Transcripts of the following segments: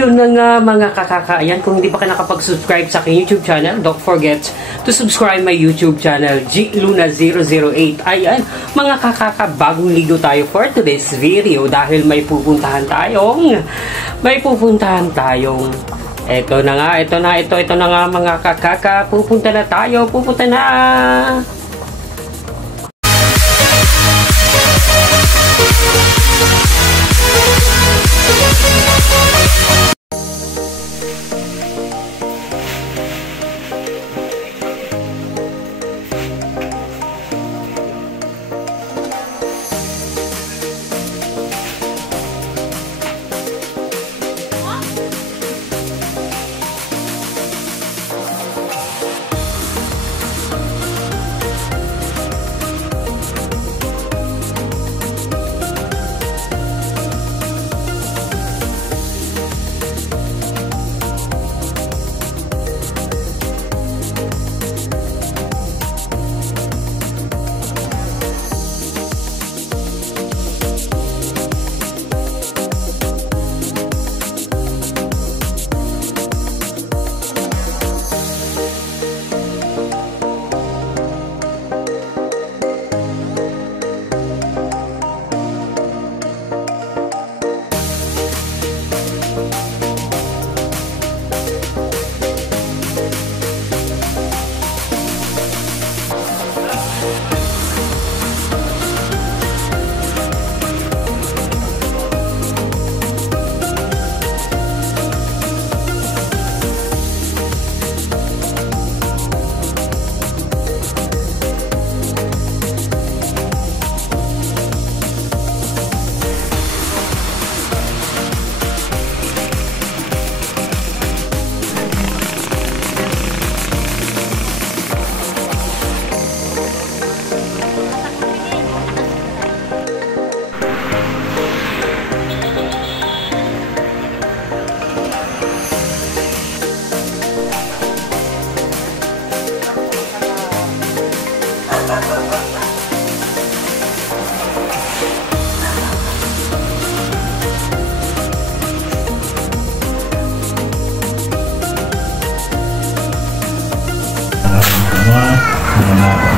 ayun na nga mga kakakaayan, kung hindi pa ka nakapag-subscribe sa aking YouTube channel, don't forget to subscribe my YouTube channel, GLuna008. Ayan, mga kakaka, bagong ligo tayo for today's video dahil may pupuntahan tayong ito na nga mga kakaka, pupunta na.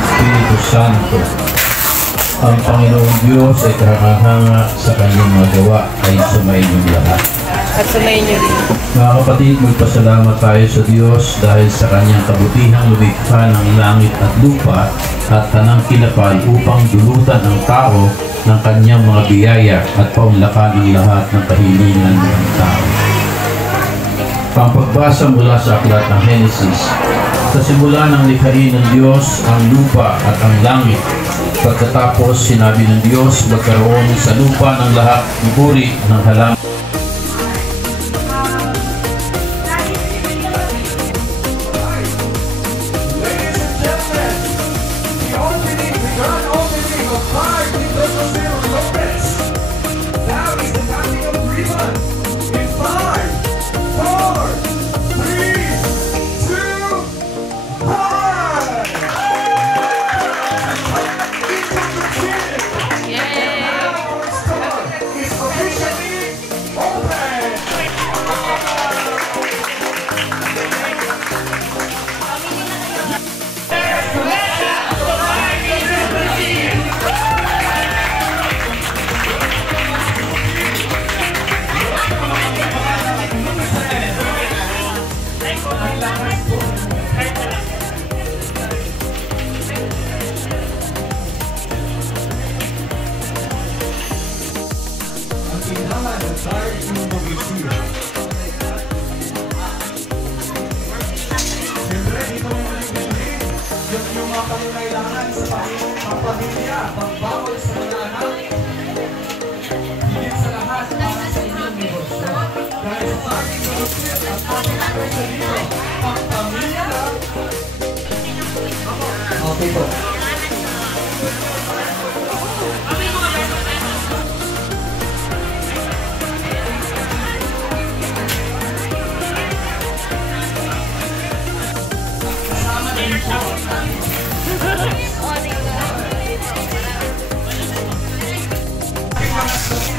Espiritu Santo. Ang Panginoong Diyos ay kakahanga sa kanyang magawa ay sumainyo lahat. At sumayin niyo rin. Mga kapatid, magpasalamat tayo sa Diyos dahil sa kanyang kabutihang lumikha ng langit at lupa at tanang kinapal upang dulutan ang tao ng kanyang mga biyaya at paunlakan ang lahat ng kahilingan ng tao. Ang pagbasa mula sa aklat ng Henesis. Sa simula ng likhain ng Diyos ang lupa at ang langit. Pagkatapos sinabi ng Diyos, magkaroon sa lupa ng lahat ng uri ng halaman. Yung mga pangangailangan sa pamilya, pagbawal sa mga anak, higit sa lahat para sa inyong negosyo. Dahil sa ating negosyo at ating negosyo dito, ang pamilya lang. Okay po.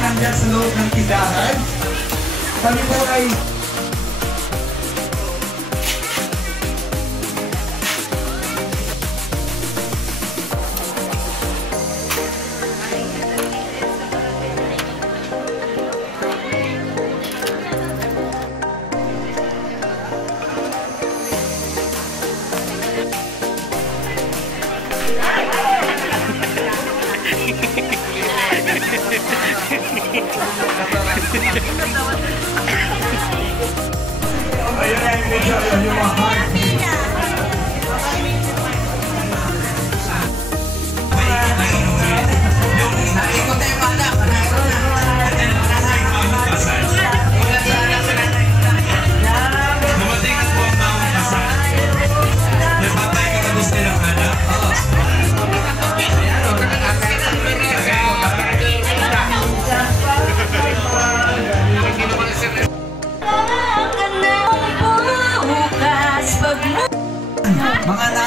Nandiyan sa loob ng tindahan. Kami po ay Ayun na yung medyo yung mga heart.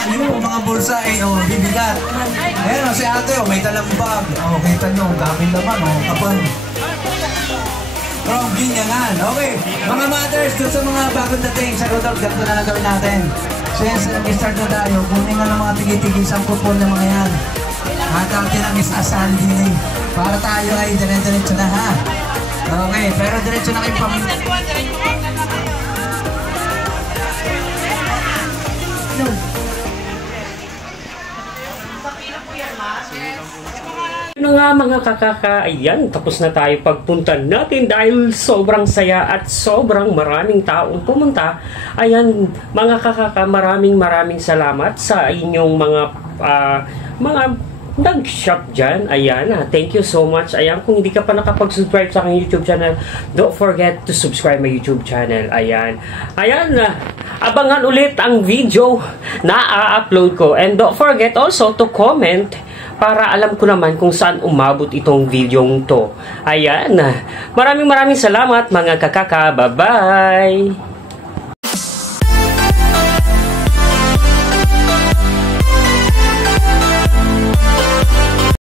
Yung mga bulsa bibigat. Ayan si ate, may talambag. Kita nyo, daming laman, kapag. From Ginyangan. Okay, mga mothers, dun sa mga bagong dating sa Rudolph, ganito na lang gawin natin. Since nag-start na tayo, kunin nga ng mga tigi-tigi, 10 pupon ng mga yan. At atin ang isasali din para tayo ay dire-diretso na ha. Okay, pero diretso na kayong pamilya. Ano nga mga kakaka, ayan, tapos na tayo pagpunta natin dahil sobrang saya at sobrang maraming taong pumunta. Ayan, mga kakaka, maraming salamat sa inyong mga nag-shop dyan. Ayan, thank you so much. Ayan, kung hindi ka pa nakapag-subscribe sa aking YouTube channel, don't forget to subscribe my YouTube channel. Ayan, abangan ulit ang video na a-upload ko. And don't forget also to comment para alam ko naman kung saan umabot itong videong to. Ayan, maraming salamat mga kakaka. Bye-bye!